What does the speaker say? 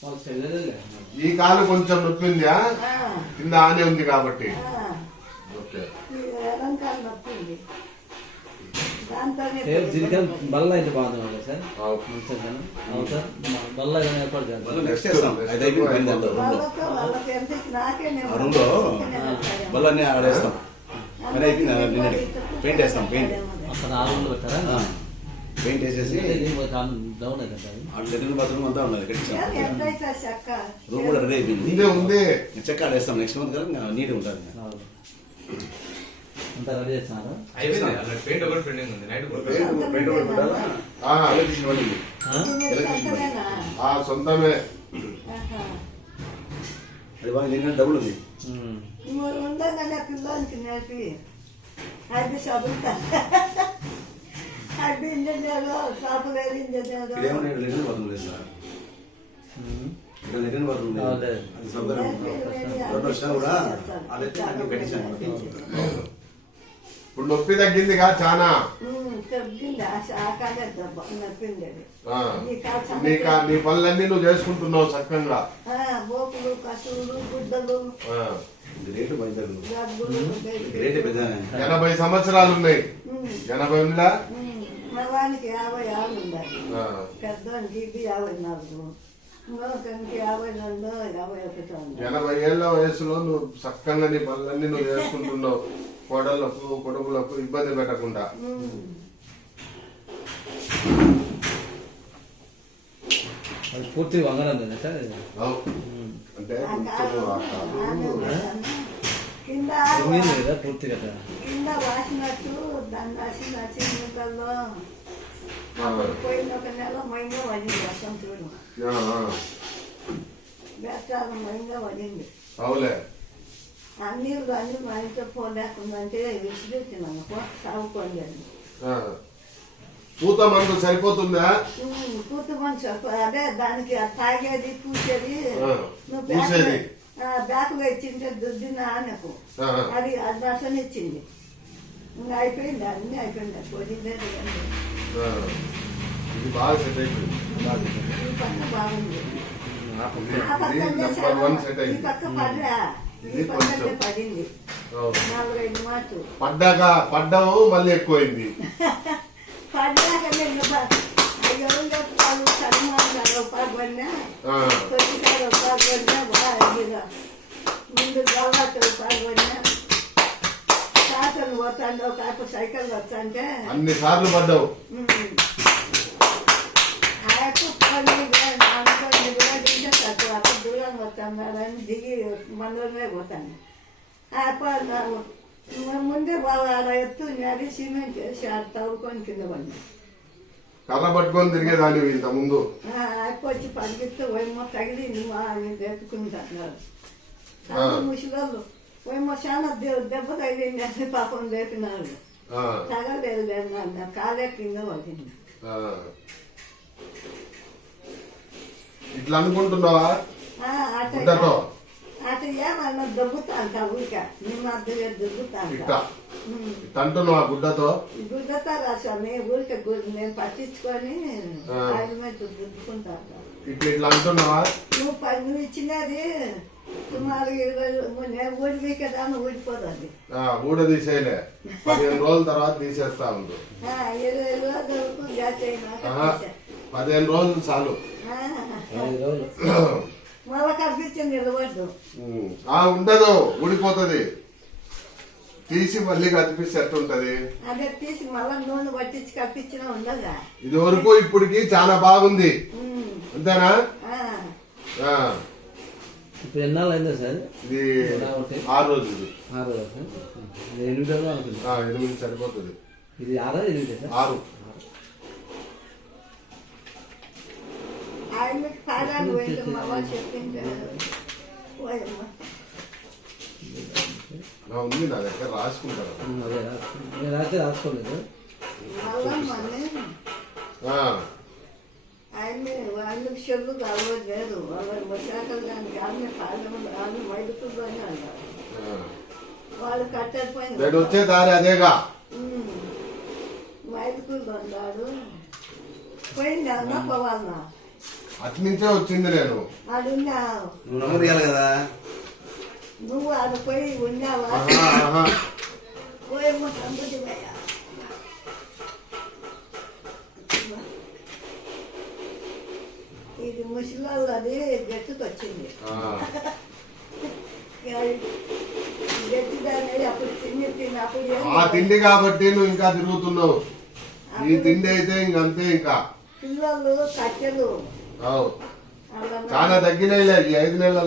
ఈ కాలు కొంచెం నొప్పిందా కింద ఆనే ఉంది కాబట్టి బల్ల అయితే బాగుంది సార్ సార్ బల్ల ఏర్పాటు బల్లన్నీ ఆడేస్తాం పెయింట్ వేస్తాం పెయింట్ అక్కడ ఆ రూమ్ లో పెట్టారా పెయింట్ వేసేసి డౌన్ అయితే లెట్రిన్ బాత్రూమ్ అంతా ఉన్నది రూమ్ కూడా రెడీ అయిపోయింది చెక్క ఆడేస్తాం నెక్స్ట్ మంత్ కదా నీట్గా ఉంటుంది అంతా రెడీ చేస్తున్నారు సొంతమే అది బాగా దీని డబ్బులు ఉంది ఏమన్నా లెట్రిన్ బాత్రూమ్ లేదు సార్ ఇక్కడ లెట్రిన్ బాత్రూమ్ లేదు అది సొంతం 2 వర్షాలు కూడా ఆ లెట్రిన్ అన్ని పెట్టించాను. ఇప్పుడు నొప్పి తగ్గిందిగా చాలా నీ పనులన్నీ నువ్వు చేసుకుంటున్నావు చక్కగా. గ్రేట్ 80 సంవత్సరాలు ఉన్నాయి. 80 ఉందా? 80 ఏళ్ల వయసులో నువ్వు చక్కగా నీ పనులన్నీ నువ్వు చేసుకుంటున్నావు. కోడళ్లకు కొడుకులకు ఇబ్బంది పెట్టకుండా. పూర్తిగా వంగడం లేదు సార్ అంటే పూర్తిగా కింద వాసినట్టు దాన్ని నచ్చినలో పోయిన ఒక నెల మైంగా పడింది వర్షం చూడు బెట్టాలు మైంగా పడింది. అవులే అన్ని మా ఇంట్లో పోలేకుందంటే విసిరెత్తినాను సాగుకోండి అని. పూత మందు సరిపోతుందా? పూత మందు అదే దానికి తాగేది పూసేది బ్యాకులో ఇచ్చింటే దుద్దినా నాకు అది దర్శనం ఇచ్చింది. ఇంకా అయిపోయింది అన్ని అయిపోయింది. పోయిందే బాగుంది. ఈ పక్క పడ్డా పడింది 4-5 మార్కులు పడ్డావు మళ్ళీ ఎక్కువైంది. పడ్డాక ఎవరు చెప్తారు సన్మానం రూపాయలు పడినా కొద్దిసారి రూపాయలు పడినా ముందు గల్లాట రూపాయలు పడినా సాటలు పోతాండి ఒక సైకిల్ వచ్చాంటే అన్ని సార్లు పడ్డావు. అక్కడ దూరం వస్తాను దిగి మనలోనే పోతాను. ముందే బాగా ఎత్తు అది సిమెంట్ వేసి తవ్వుకొని కింద పడి కర్ర పట్టుకొని తిరిగేదాన్ని ఇంత ముందు వచ్చి పరిగెత్తే వైమో తగిలింది మా లేపుకుంటున్నారు ముసలోళ్ళు వైమో చాలా దెబ్బ తగిలింది అని పాపం లేపినారు. తగలేదు లేదు కాలే కింద పడింది. ఇట్లా అనుకుంటున్నావా? అటు ఏమన్నా దొబ్బుతా అంట ఊరిక మేము అర్థం దొబ్బుతా అంటున్నావా? గుడ్డతో రాసాను ఊరిక నేను పట్టించుకొని ఆయన మీద దుద్దుకుంటా. ఇట్లా అంటున్నావా? నువ్వు ఇచ్చినది సుమారు 20 నేను ఊడి మీకేదాన్ని ఊడిపోదండి. ఊడ తీసేయలే 15 రోజుల తర్వాత తీసేస్తా ఉంది. 20 రోజుల వరకు గ్యాస్ అయినా 15 రోజులు చాలు. మళ్ళా కనిపించింది నిలబడ్డు ఉండదు ఊడిపోతుంది. తీసి మళ్ళీ కనిపిస్తే ఎట్టుంటది? అదే తీసి మళ్ళా నూనె పట్టించి కప్పించినా ఉండదా? ఇది వరకు ఇప్పటికి చాలా బాగుంది అంతేనా? ఇప్పుడు ఎన్నాళ్ళు అయిందా సార్? ఇది 6 రోజులు. 8 రోజులు అనుకుంది. 8 సరిపోతుంది. ఇది 6 8 సార్? 6. ఆయనకి కాదాలు పోయింది మళ్ళా చెప్పింది ఉంది నా దగ్గర రాసుకుంటారు. రాసుకోలేదు ఆయన వాళ్ళకి చెల్లు కావలేదు. వాళ్ళ మొశాకలు దానికి ఆమె కాలం ఆమె మైదుకుందో అని అన్నారు. వాళ్ళు కట్టకపోయింది వచ్చే దారి అదేగా మైదుకుందో అన్నాడు. పోయింది అన్నా పోవాలన్నా అటు నుంచే వచ్చింది నేను. ఆడున్నా నువ్వు నంబర్ ఇవ్వాలి కదా. నువ్వు ఆడ పోయి ఉన్నావా? ఆహా, ఆహా. పోయేమో సంబుద్ధమయ్యా. ఇది ముసలాళ్ళు అది గట్టుకు వచ్చింది. ఆ. గట్టిదాన్ని అప్పుడు తిన్నప్పుడు ఆ తిండి కాబట్టి నువ్వు ఇంకా తిరుగుతున్నావు. ఈ తిండి అయితే ఇంకంతే. ఇంకా పిల్లలు కట్టెలు చాలా తగ్గినాయిలే ఈ 5 నెలలు.